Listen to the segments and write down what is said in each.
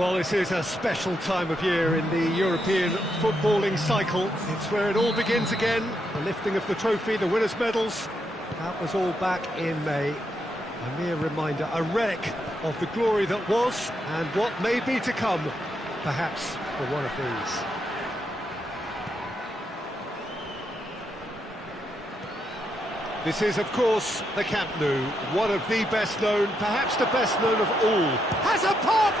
Well, this is a special time of year in the European footballing cycle. It's where it all begins again. The lifting of the trophy, the winners' medals. That was all back in May. A mere reminder, a relic of the glory that was and what may be to come, perhaps for one of these. This is, of course, the Camp Nou, one of the best known, perhaps the best known of all. Has a pop!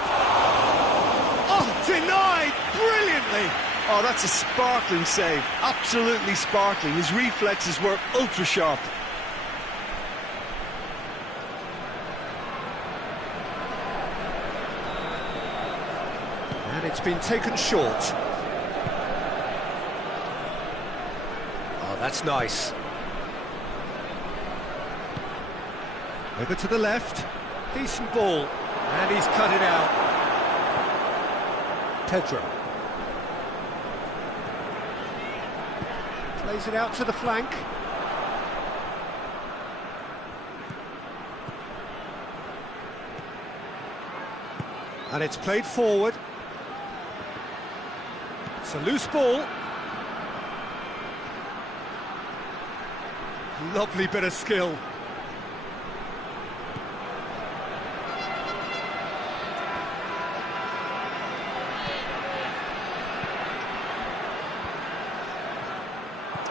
Oh, denied brilliantly! Oh, that's a sparkling save, absolutely sparkling. His reflexes were ultra-sharp. And it's been taken short. Oh, that's nice. Over to the left, decent ball, and he's cut it out. Pedro. Plays it out to the flank. And it's played forward. It's a loose ball. Lovely bit of skill.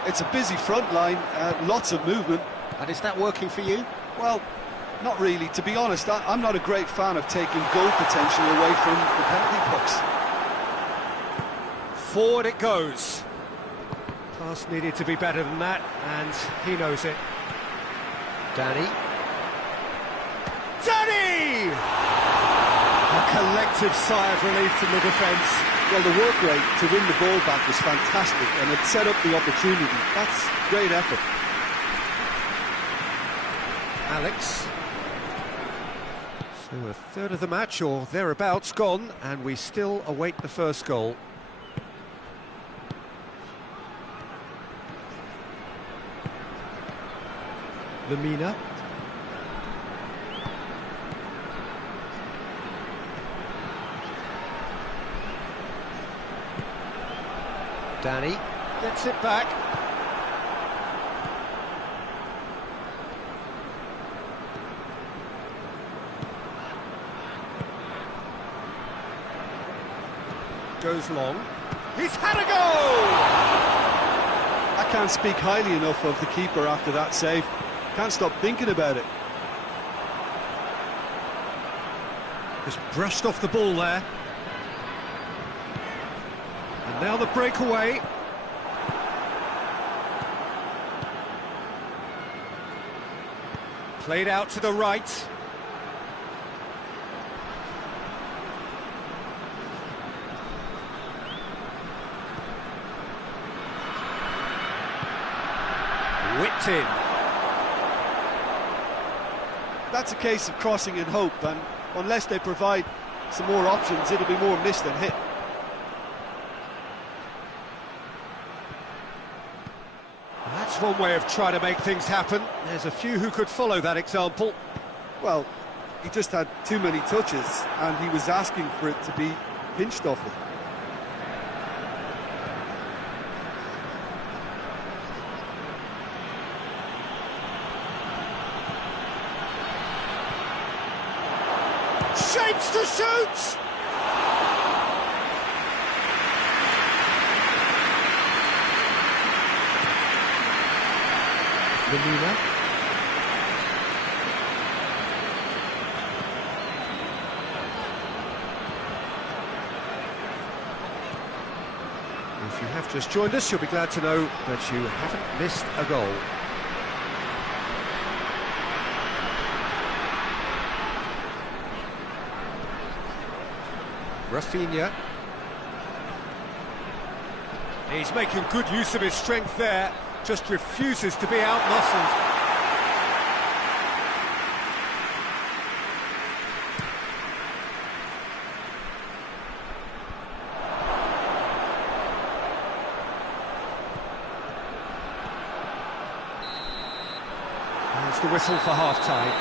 It's a busy front line, lots of movement. And is that working for you? Well, not really. To be honest, I'm not a great fan of taking goal potential away from the penalty box. Forward it goes. Pass needed to be better than that, and he knows it. Danny. Danny! A collective sigh of relief from the defence. Well, the work rate to win the ball back was fantastic, and it set up the opportunity. That's great effort. Alex. So a third of the match, or thereabouts, gone, and we still await the first goal. Lamina. Danny gets it back. Goes long. He's had a goal! I can't speak highly enough of the keeper after that save. Can't stop thinking about it. Just brushed off the ball there. And now the breakaway. Played out to the right. Whipped in. That's a case of crossing in hope, and unless they provide some more options, it'll be more missed than hit. That's one way of trying to make things happen. There's a few who could follow that example. Well, he just had too many touches, and he was asking for it to be pinched off him. Shapes to shoot! Lamina. If you have just joined us, you'll be glad to know that you haven't missed a goal. Rafinha. He's making good use of his strength there, just refuses to be outmuscled. There's the whistle for half-time.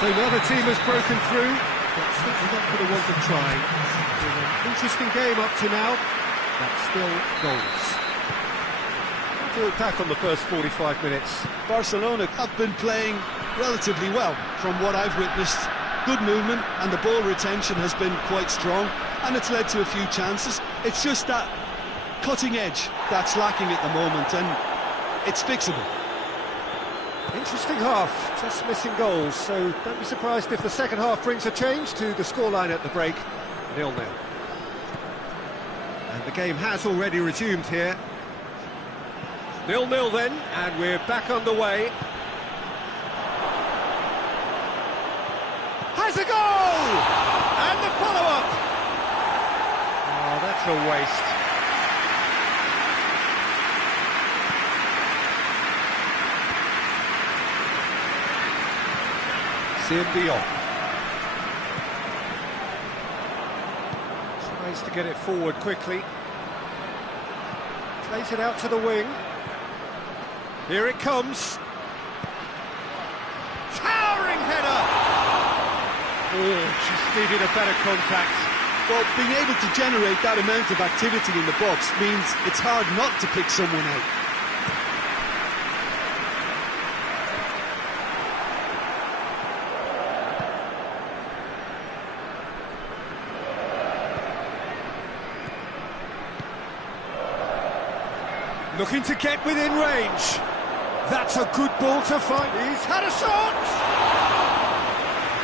So now the team has broken through. but certainly not for the want of trying. It's been an interesting game up to now, but still goals. To look back on the first 45 minutes. Barcelona have been playing relatively well from what I've witnessed. Good movement and the ball retention has been quite strong, and it's led to a few chances. It's just that cutting edge that's lacking at the moment, and it's fixable. Interesting half, just missing goals, so don't be surprised if the second half brings a change to the scoreline at the break. 0-0. And the game has already resumed here. 0-0 then, and we're back underway. Has a goal! And the follow-up! Oh, that's a waste. Dion tries to get it forward quickly, plays it out to the wing. Here it comes, towering header. Oh, just needed a better contact. Well, being able to generate that amount of activity in the box means it's hard not to pick someone out. Looking to get within range. That's a good ball to find. He's had a shot!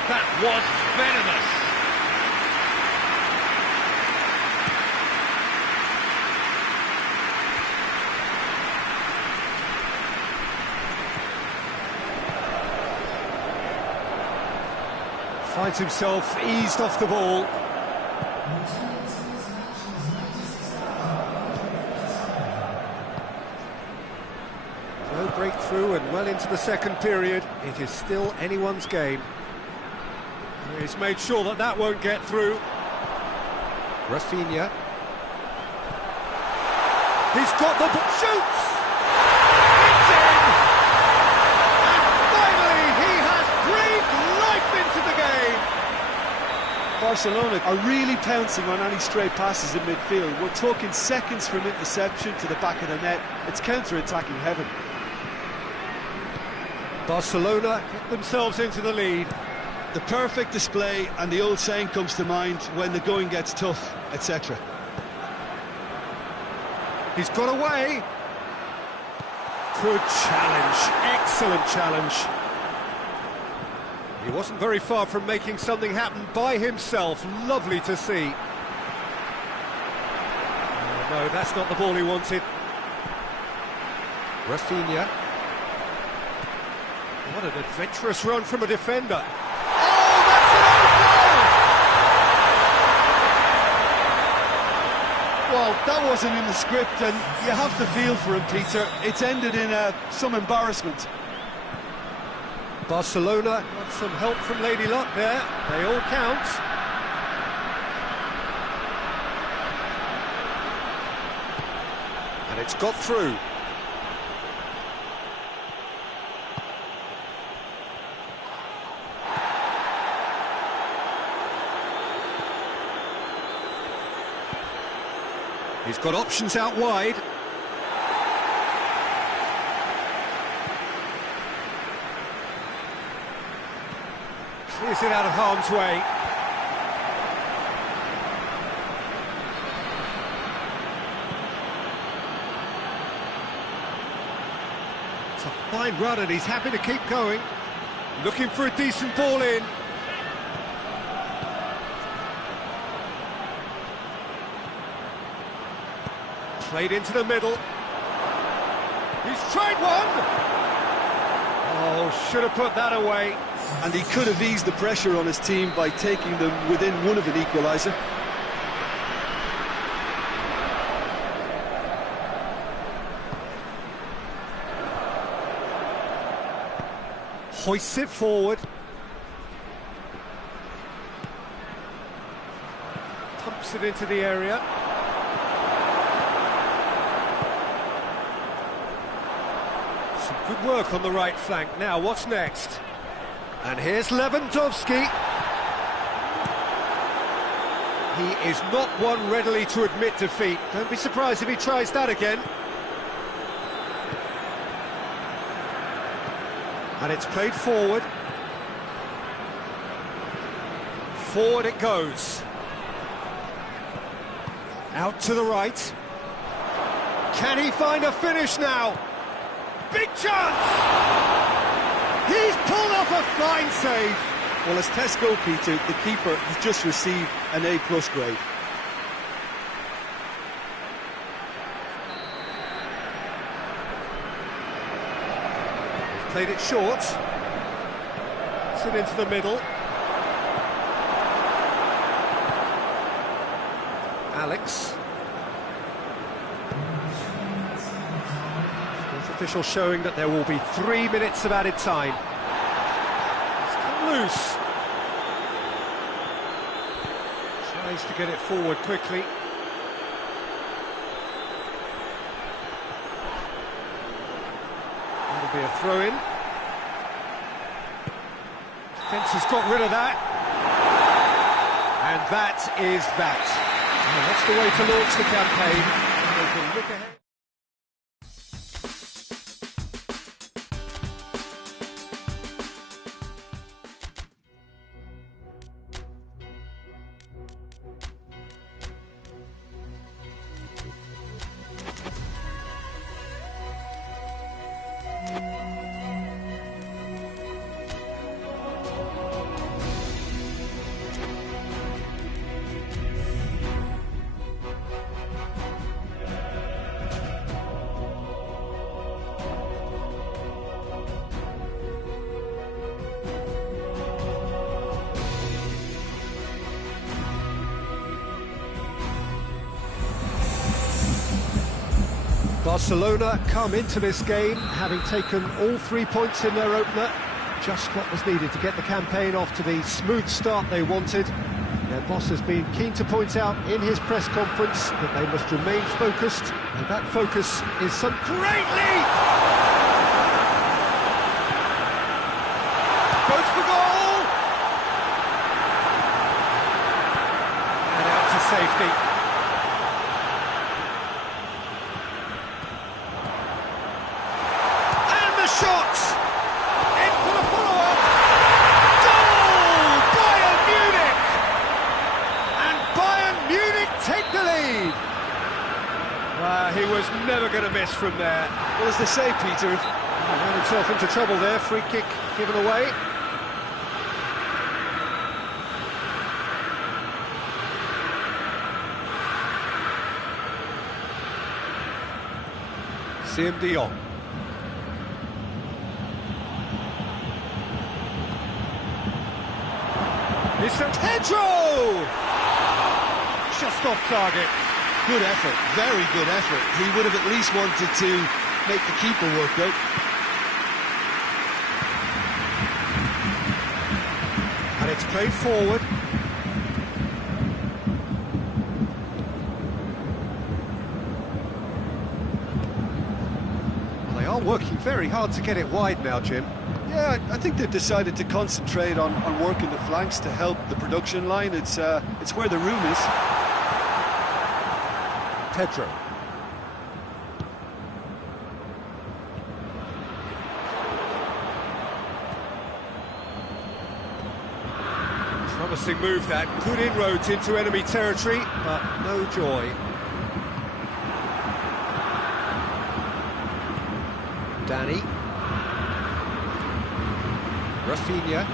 That was venomous. Finds himself eased off the ball. No breakthrough and well into the second period. It is still anyone's game. He's made sure that that won't get through. Rafinha. He's got the ball. Shoots! It's in! And finally he has breathed life into the game! Barcelona are really pouncing on any stray passes in midfield. We're talking seconds from interception to the back of the net. It's counter-attacking heaven. Barcelona get themselves into the lead. The perfect display, and the old saying comes to mind, when the going gets tough, etc. He's got away. Good challenge, excellent challenge. He wasn't very far from making something happen by himself. Lovely to see. Oh, no, that's not the ball he wanted. Rafinha. What an adventurous run from a defender. Oh, that's an own goal! Well, that wasn't in the script, and you have to feel for him, Peter. It's ended in some embarrassment. Barcelona got some help from Lady Luck there. They all count. And it's got through. He's got options out wide. Clears it out of harm's way. It's a fine run and he's happy to keep going. Looking for a decent ball in. Played into the middle. He's tried one! Oh, should have put that away. And he could have eased the pressure on his team by taking them within one of an equaliser. Hoists it forward. Pumps it into the area. Some good work on the right flank. Now, what's next? And here's Lewandowski. He is not one readily to admit defeat. Don't be surprised if he tries that again. And it's played forward. Forward it goes. Out to the right. Can he find a finish now? Big chance! He's pulled off a fine save. Well, as test goalkeeper, the keeper has just received an A+ grade. He's played it short. Puts it into the middle. Alex. Fourth official showing that there will be 3 minutes of added time. It's come loose. Tries to get it forward quickly. That'll be a throw-in. Defence has got rid of that. And that is that. Well, that's the way to launch the campaign. They can look ahead. Barcelona come into this game having taken all 3 points in their opener, just what was needed to get the campaign off to the smooth start they wanted. Their boss has been keen to point out in his press conference that they must remain focused, and that focus is some great lead! Goes for goal! And out to safety. Shot! In for the follow-up! Goal! Bayern Munich! And Bayern Munich take the lead! He was never going to miss from there. Well, as they say, Peter, He ran himself into trouble there, free kick given away. Siem de Jong. It's Pedro! Just off target. good effort, very good effort. He would have at least wanted to make the keeper work out. And it's played forward. Well, they are working very hard to get it wide now, Jim. Yeah, I think they've decided to concentrate on working the flanks to help the production line. It's where the room is. Pedro. Promising move that. Good inroads into enemy territory, but no joy. Danny. Rafinha.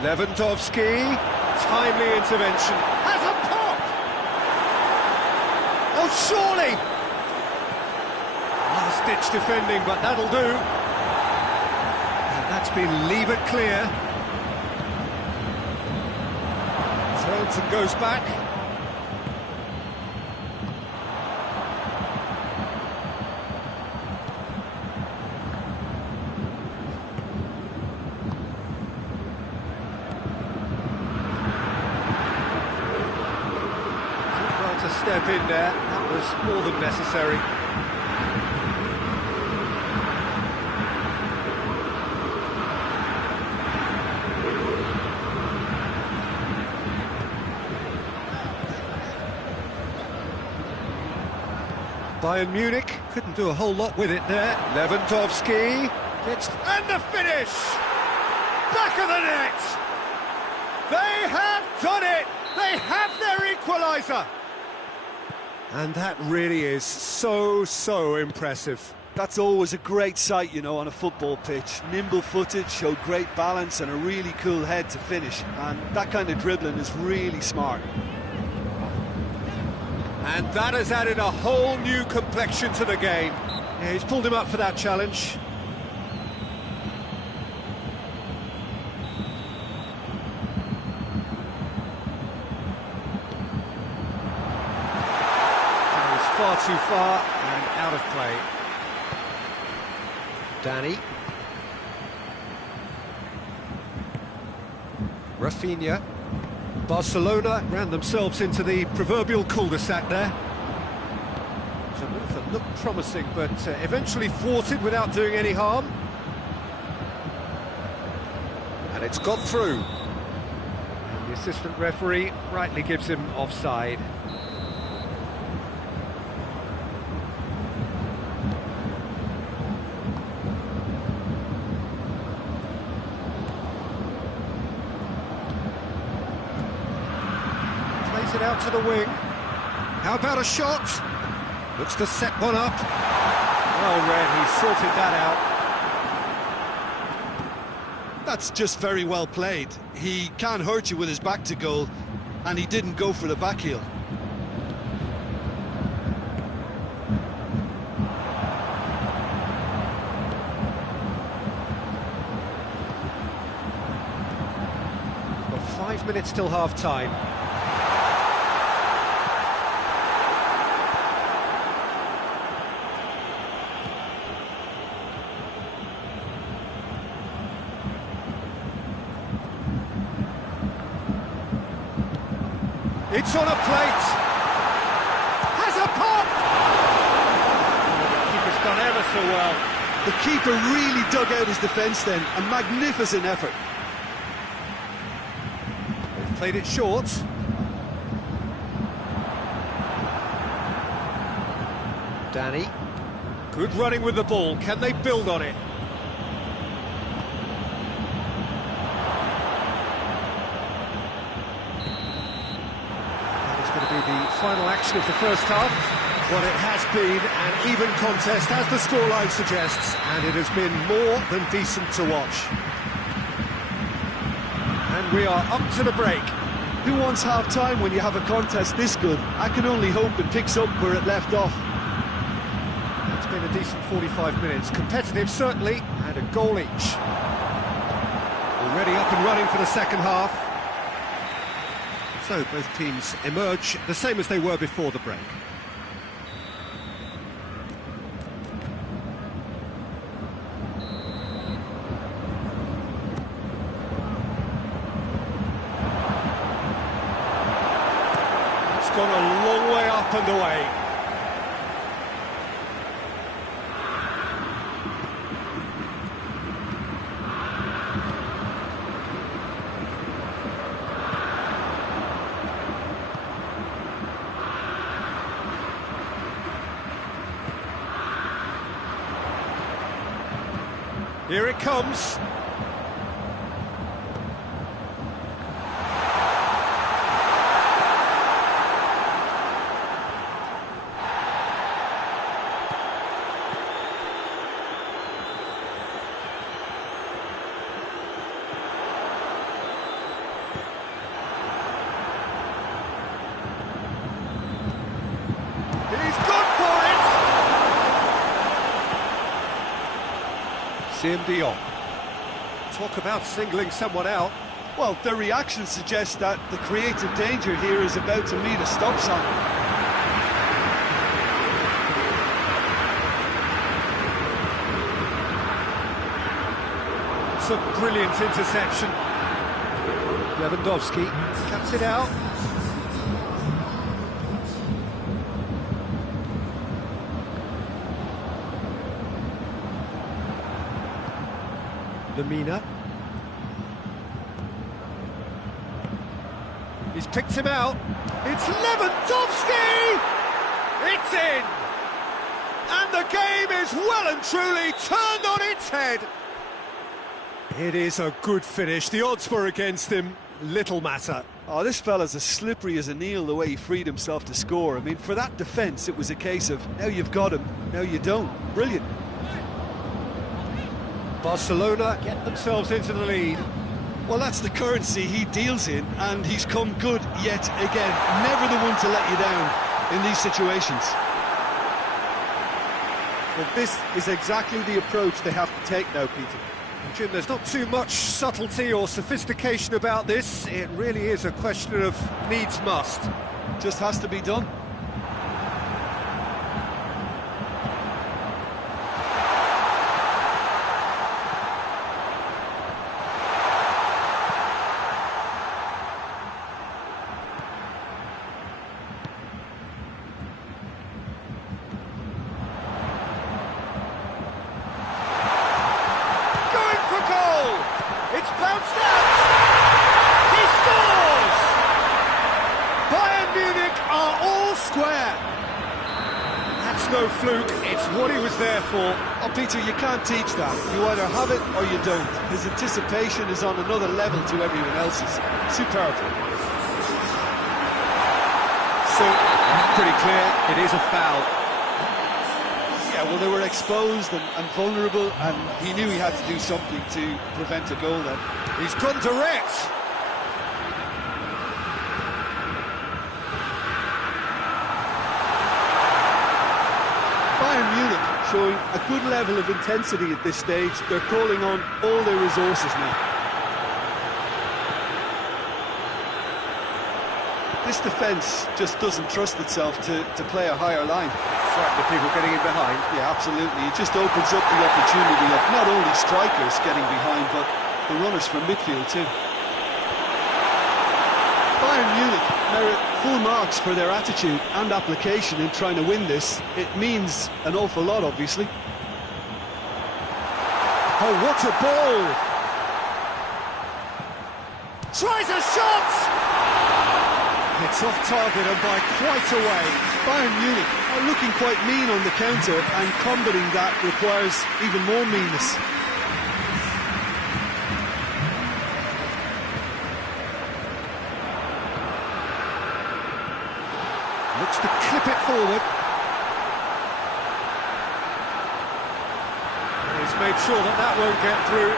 Lewandowski, timely intervention, has a pop! Oh, surely! Last-ditch defending, but that'll do. And that's been levered clear. Turns and goes back. To step in there, that was more than necessary. Bayern Munich couldn't do a whole lot with it there. Lewandowski gets... and the finish! Back of the net! They have done it! They have their equaliser! And that really is so impressive. That's always a great sight, you know, on a football pitch. Nimble-footed, showed great balance and a really cool head to finish. And that kind of dribbling is really smart. And that has added a whole new complexion to the game. Yeah, he's pulled him up for that challenge. Goes far too far and out of play. Danny. Rafinha. Barcelona ran themselves into the proverbial cul-de-sac there. It's a move that looked promising, but eventually thwarted without doing any harm. And it's got through. And the assistant referee rightly gives him offside. Plays it out to the wing. How about a shot? Looks to set one up. Well read, he sorted that out. That's just very well played. He can't hurt you with his back to goal, and he didn't go for the back heel. Got 5 minutes till half-time. It's on a plate. Has a pop. The keeper's done ever so well. The keeper really dug out his defence then. A magnificent effort. They've played it short. Danny. Good running with the ball. Can they build on it? The final action of the first half. Well, it has been an even contest, as the scoreline suggests, and it has been more than decent to watch. And we are up to the break. Who wants half-time when you have a contest this good? I can only hope it picks up where it left off. It's been a decent 45 minutes. Competitive, certainly, and a goal each. Already up and running for the second half. So both teams emerge the same as they were before the break. It's gone a long way up and away. Here it comes. He's gone for it! Sim Dion. Talk about singling someone out. Well, their reaction suggests that the creative danger here is about to meet a stop sign. It's a brilliant interception. Lewandowski cuts it out. Lamina. He's picked him out. It's Lewandowski! It's in! And the game is well and truly turned on its head. It is a good finish. The odds were against him. Little matter. Oh, this fella's as slippery as an eel the way he freed himself to score. I mean, for that defence, it was a case of, now you've got him, now you don't. Brilliant. Barcelona get themselves into the lead. Well, that's the currency he deals in, and he's come good yet again. Never the one to let you down in these situations. Well, this is exactly the approach they have to take now, Peter. Jim, there's not too much subtlety or sophistication about this. It really is a question of needs must. Just has to be done. It's bounced out! He scores! Bayern Munich are all square. That's no fluke, it's what he was there for. Oh, Peter, you can't teach that. You either have it or you don't. His anticipation is on another level to everyone else's. Superb. So, that's pretty clear, it is a foul. Yeah, well, they were exposed and vulnerable, and he knew he had to do something to prevent a goal then. He's gone direct. Bayern Munich showing a good level of intensity at this stage. They're calling on all their resources now. This defence just doesn't trust itself to play a higher line. Frightened of people getting in behind. Yeah, absolutely. It just opens up the opportunity of not only strikers getting behind, but the runners from midfield too. Bayern Munich merit full marks for their attitude and application in trying to win this. It means an awful lot, obviously. Oh, what a ball! Tries a shot! It's off target and by quite a way. Bayern Munich are looking quite mean on the counter, and combating that requires even more meanness. Looks to clip it forward. He's made sure that that won't get through.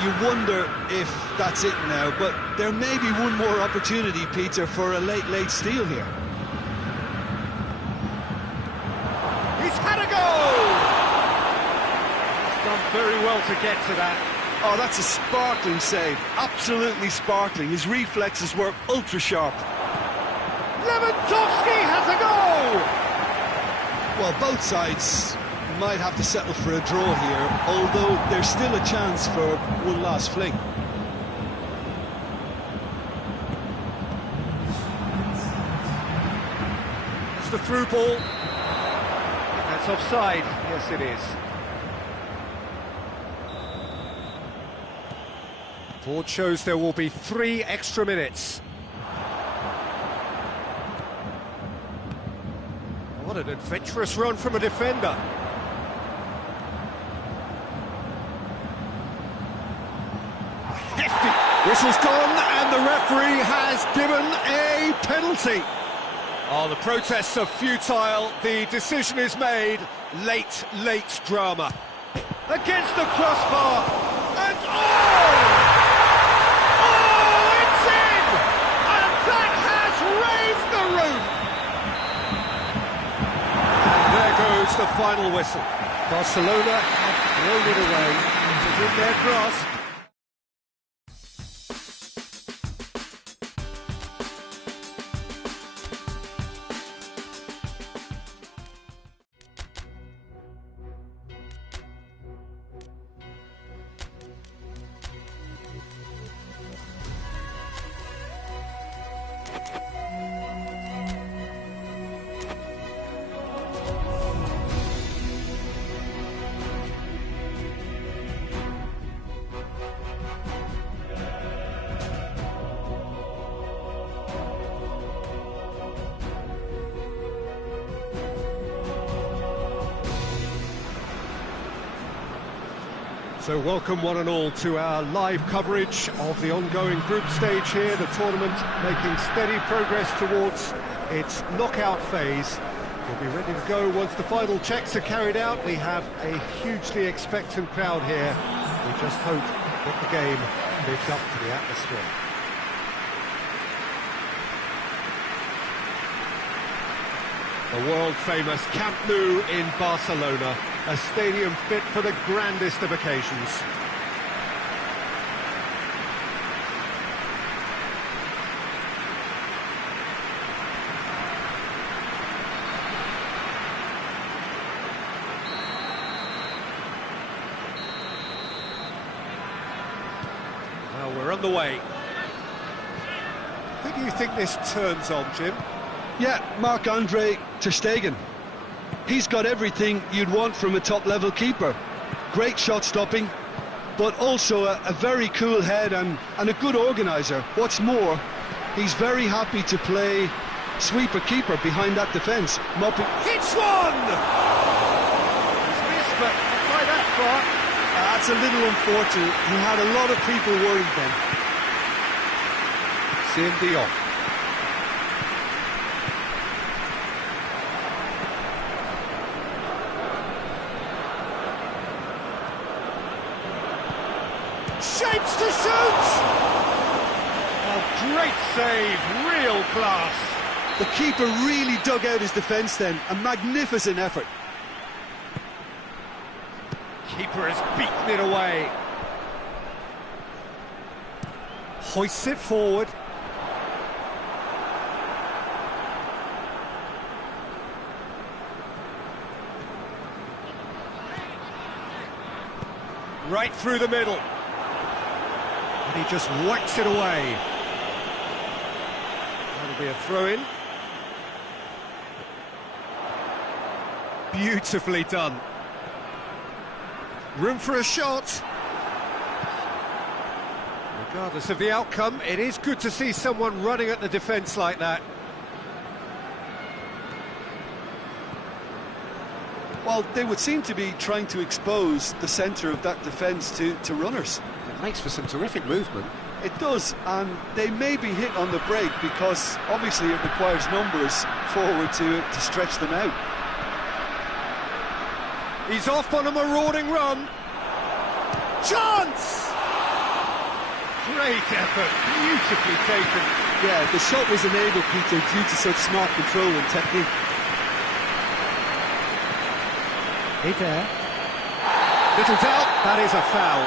You wonder if that's it now, but there may be one more opportunity, Peter, for a late steal here. He's had a go! He's done very well to get to that. Oh, that's a sparkling save. Absolutely sparkling. His reflexes were ultra-sharp. Lewandowski has a go! Well, both sides might have to settle for a draw here, although there's still a chance for one last fling. It's the through ball. That's offside. Yes, it is. Board shows there will be 3 extra minutes. What an adventurous run from a defender. Hefty. Whistle's gone and the referee has given a penalty. Oh, the protests are futile. The decision is made. Late drama. Against the crossbar. And oh! Oh, it's in! And that has raised the roof. And there goes the final whistle. Barcelona have thrown it away. It is in their grasp. So welcome one and all to our live coverage of the ongoing group stage here, the tournament making steady progress towards its knockout phase. We'll be ready to go once the final checks are carried out. We have a hugely expectant crowd here. We just hope that the game lives up to the atmosphere. The world-famous Camp Nou in Barcelona, a stadium fit for the grandest of occasions. Well, we're on the way. Who do you think this turns on, Jim? Yeah, Marc-Andre ter Stegen. He's got everything you'd want from a top-level keeper. Great shot stopping, but also a very cool head and a good organiser. What's more, he's very happy to play sweeper-keeper behind that defence. Hits one! He's missed, but not by that far. That's a little unfortunate. He had a lot of people worried then. Dion. Shapes to shoot! Oh, great save, real class. The keeper really dug out his defence then, a magnificent effort. Keeper has beaten it away. Hoists it forward. Right through the middle. And he just whacks it away. That'll be a throw-in. Beautifully done. Room for a shot. Regardless of the outcome, it is good to see someone running at the defence like that. Well, they would seem to be trying to expose the centre of that defence to runners. It makes for some terrific movement. It does, and they may be hit on the break because obviously it requires numbers forward to stretch them out. He's off on a marauding run. Chance! Great effort, beautifully taken. Yeah, the shot was enabled, Peter, due to such smart control and technique. There. Little doubt, that is a foul.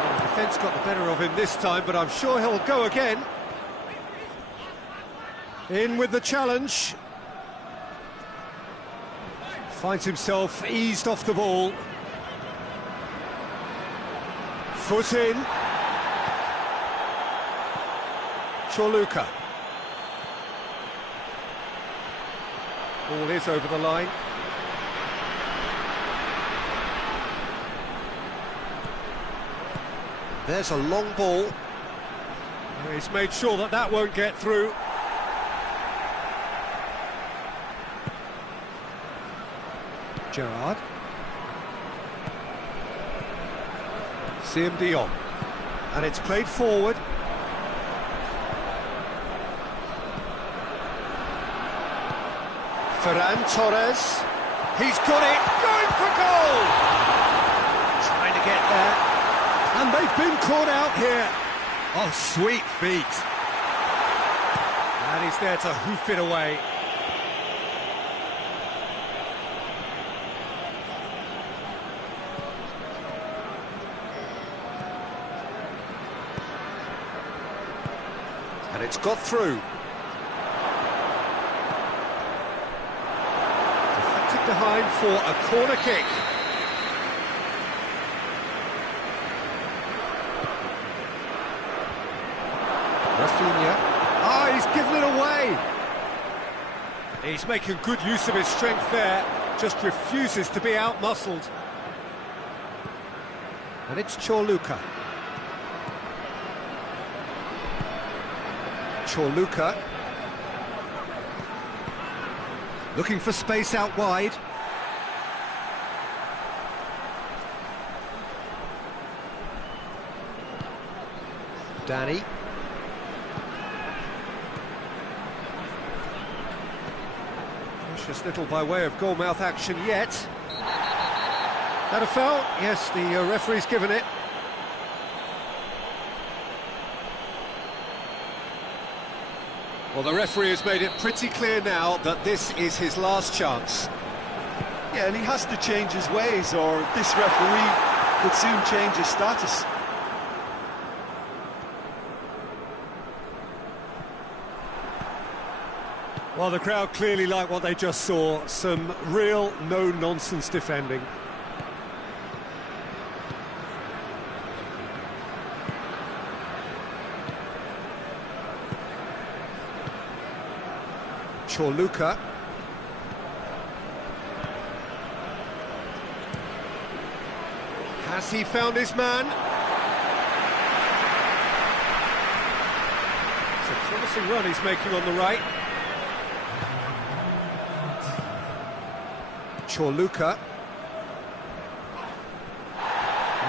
Well, the defence got the better of him this time, but I'm sure he'll go again. In with the challenge. Finds himself eased off the ball. Foot in. Chorluka. Ball is over the line. There's a long ball. He's made sure that that won't get through. Gerrard. Dion. And it's played forward. Ferran Torres. He's got it. Going for goal! Trying to get there. And they've been caught out here. Oh, sweet feet. And he's there to hoof it away. And it's got through. Deflected behind for a corner kick. Rafinha. Ah, he's given it away. He's making good use of his strength there. Just refuses to be out-muscled. And it's Chorluka. Chorluka. Looking for space out wide. Danny. Precious little by way of goalmouth action yet. That a foul? Yes, the referee's given it. Well, the referee has made it pretty clear now that this is his last chance. Yeah, and he has to change his ways, or this referee could soon change his status. Well, the crowd clearly like what they just saw. Some real no-nonsense defending. Chorluka. Has he found his man? It's a promising run he's making on the right. Chorluka.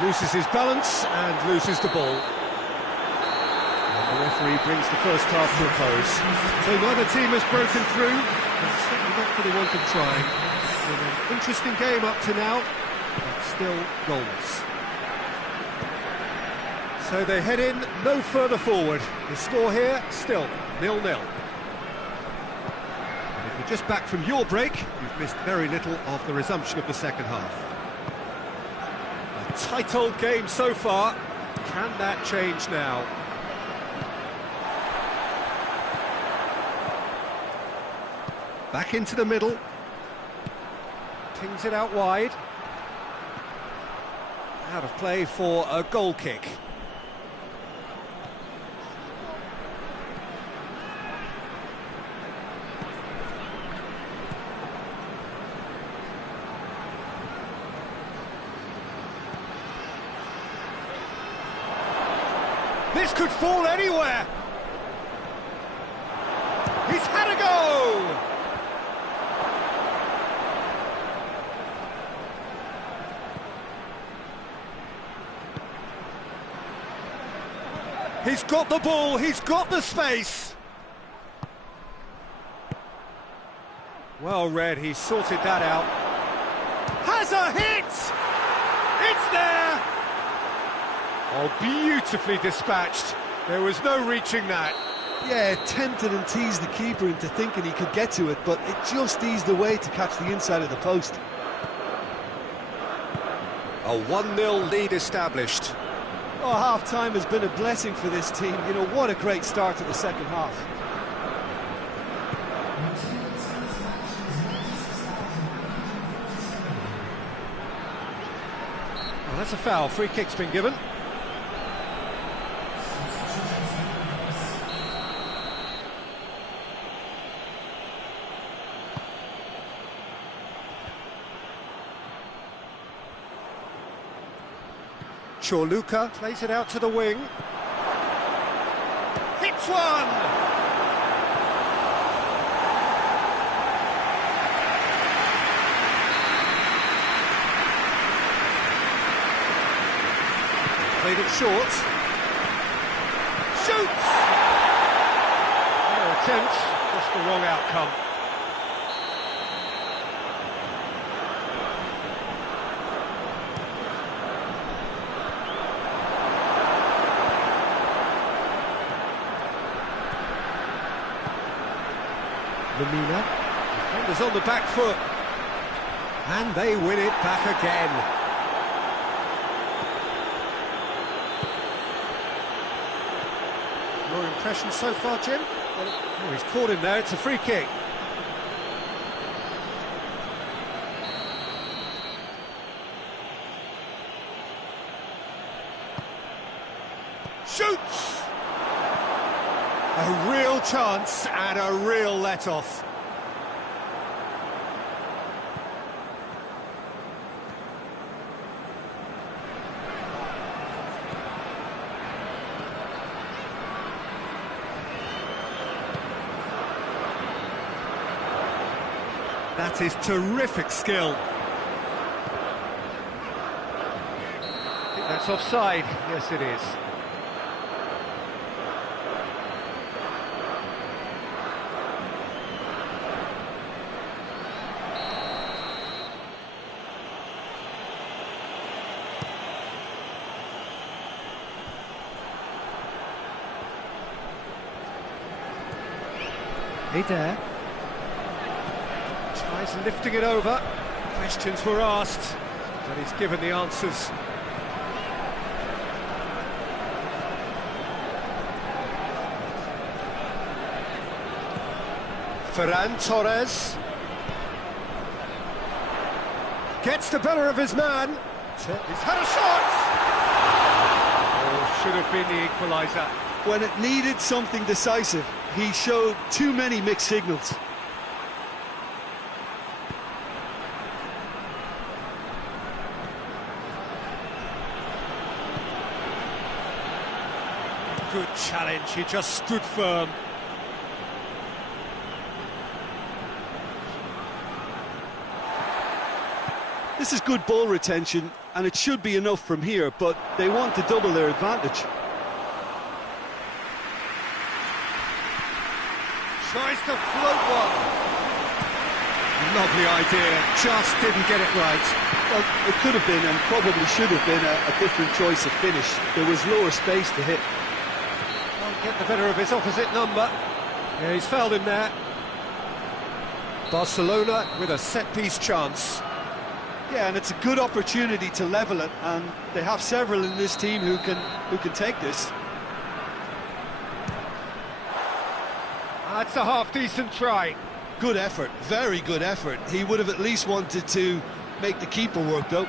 Loses his balance and loses the ball. The referee brings the first half to a close. So neither team has broken through, but certainly not for the want of trying. It's an interesting game up to now, but still goals. So they head in no further forward. The score here, still 0-0. If you're just back from your break, you've missed very little of the resumption of the second half. A tight old game so far. Can that change now? Back into the middle. Pings it out wide. Out of play for a goal kick. This could fall anywhere. He's had a go. He's got the ball, he's got the space. Well read, he sorted that out. Has a hit! It's there! Oh, beautifully dispatched. There was no reaching that. Yeah, tempted and teased the keeper into thinking he could get to it, but it just eased away to catch the inside of the post. A 1-0 lead established. Oh, half-time has been a blessing for this team. You know, what a great start to the second half. Well, that's a foul. Free kick's been given. Chorluka plays it out to the wing. Hits one! Played it short. Shoots! No attempt, just the wrong outcome. Lamina, defenders on the back foot, and they win it back again. Your impression so far, Jim? Well, he's caught him there, it's a free kick. Shoots! A real chance and a real let-off. That is terrific skill. I think that's offside. Yes, it is. Edisi tries lifting it over. Questions were asked, but he's given the answers. Ferran Torres gets the better of his man. He's had a shot! Oh, should have been the equaliser. When it needed something decisive, he showed too many mixed signals. Good challenge, he just stood firm. This is good ball retention, and it should be enough from here, but they want to double their advantage. Tries to float one. Lovely idea, just didn't get it right. Well, it could have been, and probably should have been, a different choice of finish. There was lower space to hit. Can't get the better of his opposite number. Yeah, he's fouled him there. Barcelona with a set-piece chance. Yeah, and it's a good opportunity to level it, and they have several in this team who can take this. That's a half-decent try. Good effort, very good effort. He would have at least wanted to make the keeper work, though.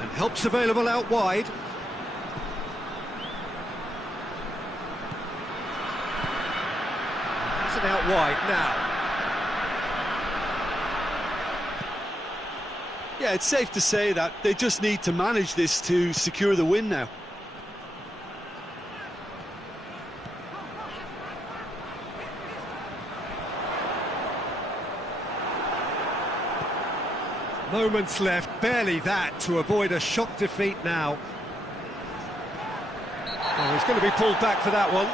And help's available out wide. Is it out wide now? Yeah, it's safe to say that they just need to manage this to secure the win now. Moments left, barely that, to avoid a shock defeat now. Oh, he's going to be pulled back for that one.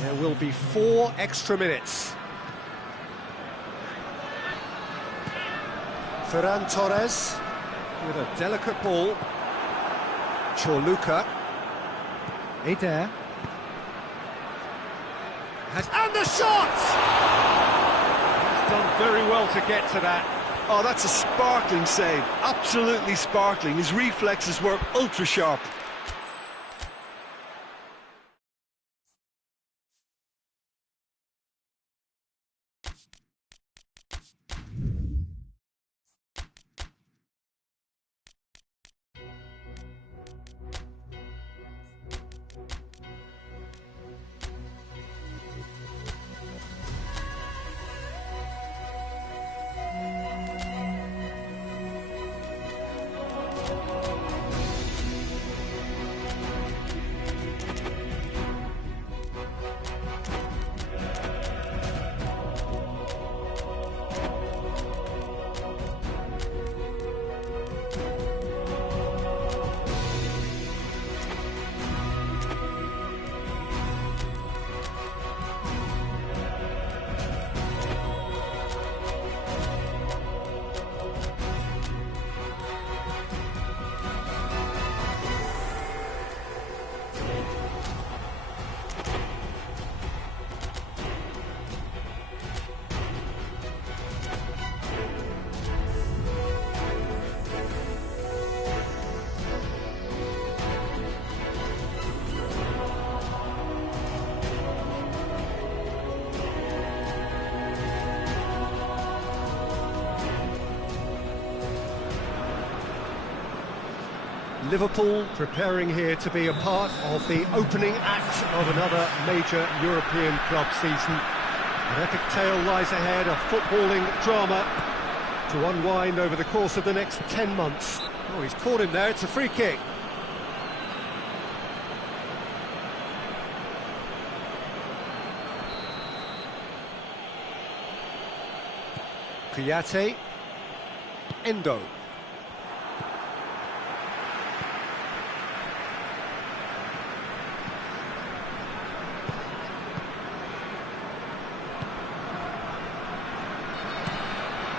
There will be 4 extra minutes. Ferran Torres with a delicate ball. Chorluka. Edisi. And the shot! He's done very well to get to that. Oh, that's a sparkling save. Absolutely sparkling. His reflexes were ultra sharp. Liverpool preparing here to be a part of the opening act of another major European club season. An epic tale lies ahead, a footballing drama to unwind over the course of the next 10 months. Oh, he's caught him there, it's a free kick. Kouyaté, Endo.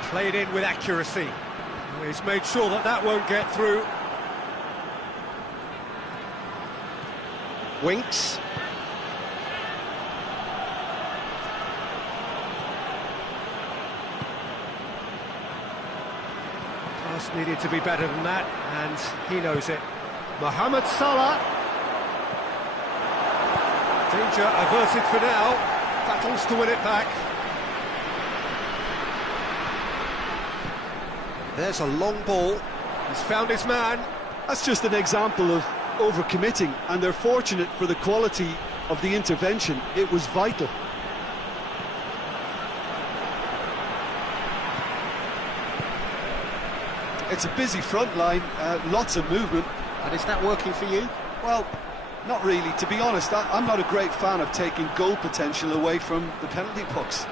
Played in with accuracy. He's made sure that that won't get through. Winks. Pass needed to be better than that, and he knows it. Mohamed Salah. Danger averted for now. Battles to win it back. There's a long ball. He's found his man. That's just an example of overcommitting, and they're fortunate for the quality of the intervention. It was vital. It's a busy front line, lots of movement. And is that working for you? Well, not really. To be honest, I'm not a great fan of taking goal potential away from the penalty box.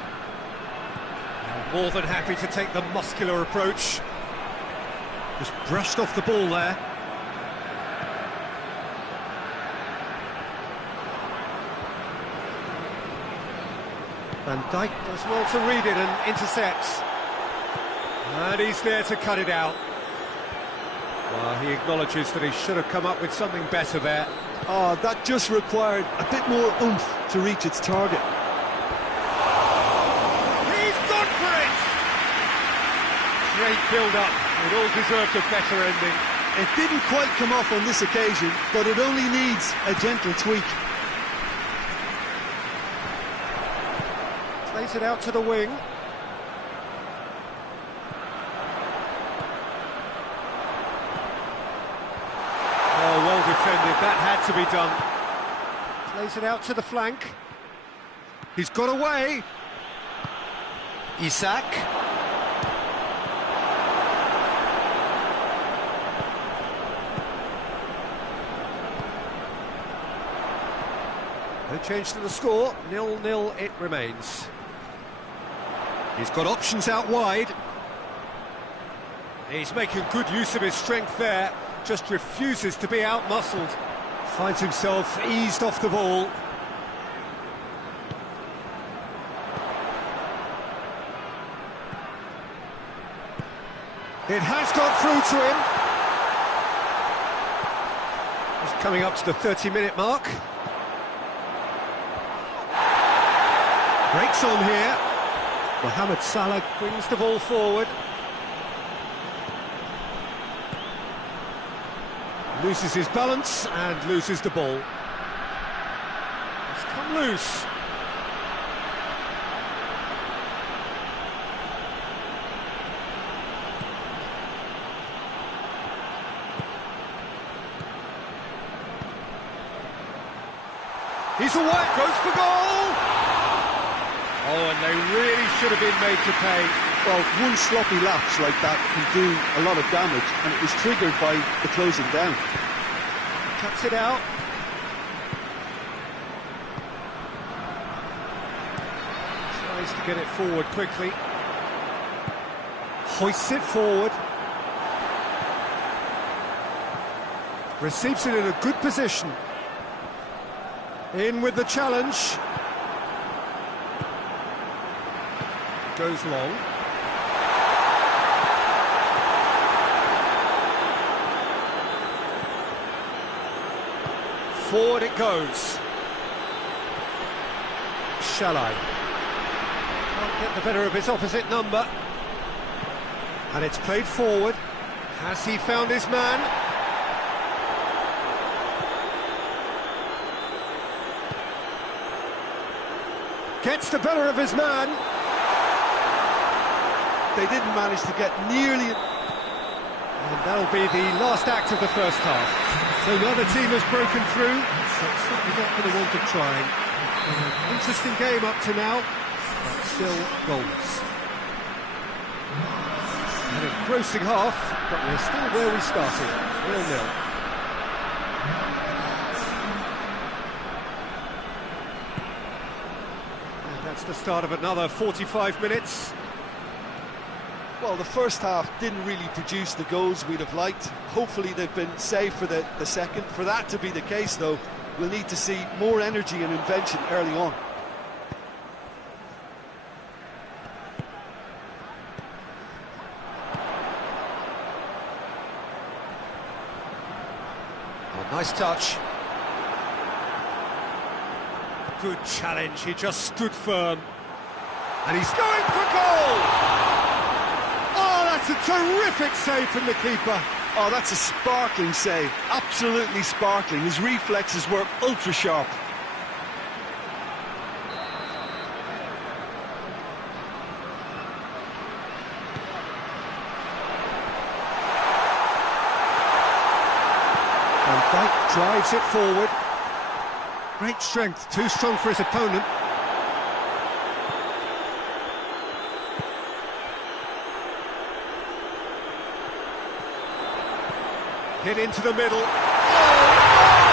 More than happy to take the muscular approach. Just brushed off the ball there. Bantai does well to read it and intercepts. And he's there to cut it out. Well, he acknowledges that he should have come up with something better there. Oh, that just required a bit more oomph to reach its target. He's gone for it! Great build-up. It all deserved a better ending. It didn't quite come off on this occasion, but it only needs a gentle tweak. Plays it out to the wing. Oh, well defended. That had to be done. Plays it out to the flank. He's got away. Isak. No change to the score, 0-0 it remains. He's got options out wide. He's making good use of his strength there, just refuses to be out-muscled. Finds himself eased off the ball. It has got through to him. He's coming up to the 30-minute mark. Breaks on here. Mohamed Salah brings the ball forward. Loses his balance and loses the ball. It's come loose. He's away, goes for goal! Oh, and they really should have been made to pay. Well, one sloppy lapse like that can do a lot of damage, and it was triggered by the closing down. Cuts it out. Tries to get it forward quickly. Hoists it forward. Receives it in a good position. In with the challenge. Goes long. Forward it goes. Shalai. Can't get the better of his opposite number. And it's played forward. Has he found his man? Gets the better of his man. They didn't manage to get nearly... And that'll be the last act of the first half. So neither team has broken through, but certainly not for the want of trying. Interesting game up to now. but still goals. An engrossing half, but we're still where we started, 0-0. And that's the start of another 45 minutes. Well, the first half didn't really produce the goals we'd have liked. Hopefully they've been saved for the second. For that to be the case, though, we'll need to see more energy and invention early on. Oh, nice touch. Good challenge, he just stood firm. And he's going for goal! Oh, that's a terrific save from the keeper. Oh, that's a sparkling save, absolutely sparkling. His reflexes were ultra sharp. Bantai drives it forward. Great strength, too strong for his opponent. Hit into the middle. Oh,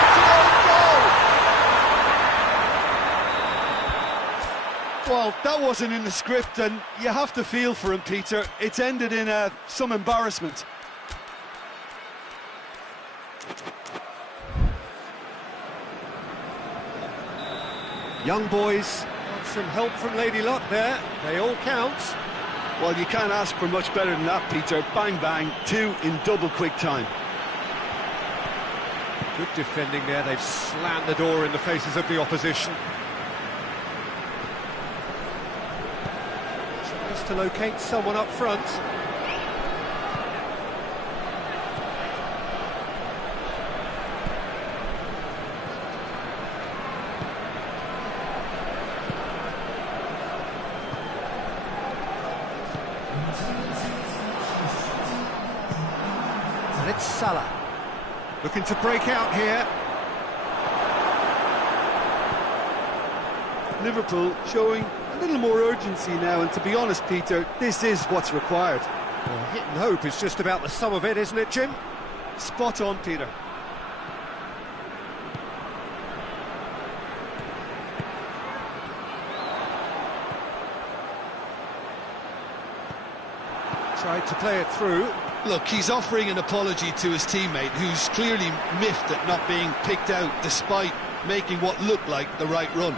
it's an own goal! Well, that wasn't in the script, and you have to feel for him, Peter. It's ended in some embarrassment. Young boys, got some help from Lady Luck there. They all count. Well, you can't ask for much better than that, Peter. Bang, bang, two in double quick time. Good defending there, they've slammed the door in the faces of the opposition. Tries to locate someone up front. And it's Salah. Looking to break out here. Liverpool showing a little more urgency now, and to be honest, Peter, this is what's required. Well, hit and hope is just about the sum of it, isn't it, Jim? Spot on, Peter. Tried to play it through. Look, he's offering an apology to his teammate, who's clearly miffed at not being picked out despite making what looked like the right run.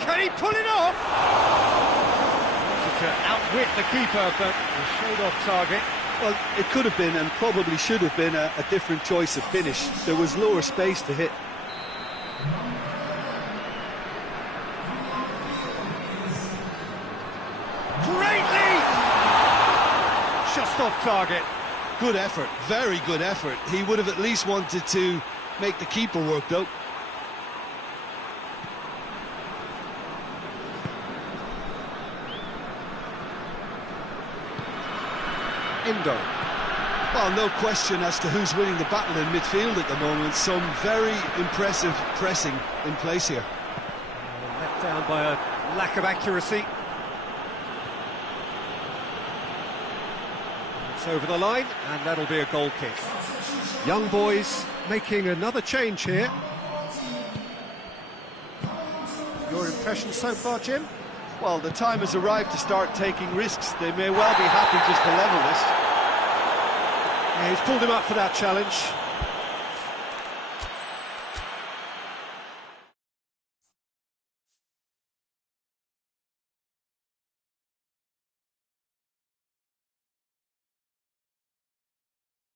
Can he pull it off? To outwit the keeper, but he showed off target. Well, it could have been and probably should have been a different choice of finish. There was lower space to hit. Great lead! Just off target. Good effort, very good effort. He would have at least wanted to make the keeper work, though. Indo. Well, no question as to who's winning the battle in midfield at the moment. Some very impressive pressing in place here. Let down by a lack of accuracy. It's over the line, and that'll be a goal kick. Young boys making another change here. Your impression so far, Jim? Well, the time has arrived to start taking risks. They may well be happy just to level this. Yeah, he's pulled him up for that challenge.